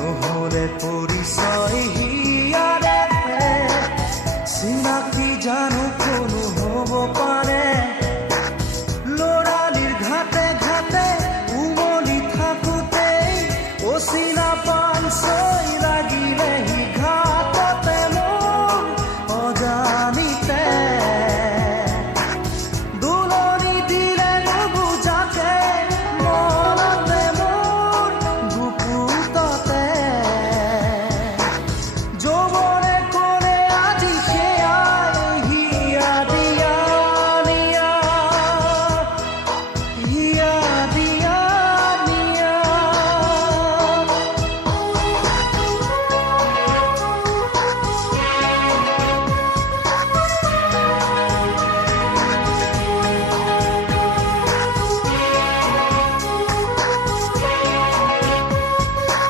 নহলে পৰিচয় হিয়াৰে চিনাকি জানো কোনো হ'ব পাৰে লৰালিৰ ঘাটে ঘাটে উমলি থাকোঁতে অচিনা পান ছৈ লাগিলে হিঘা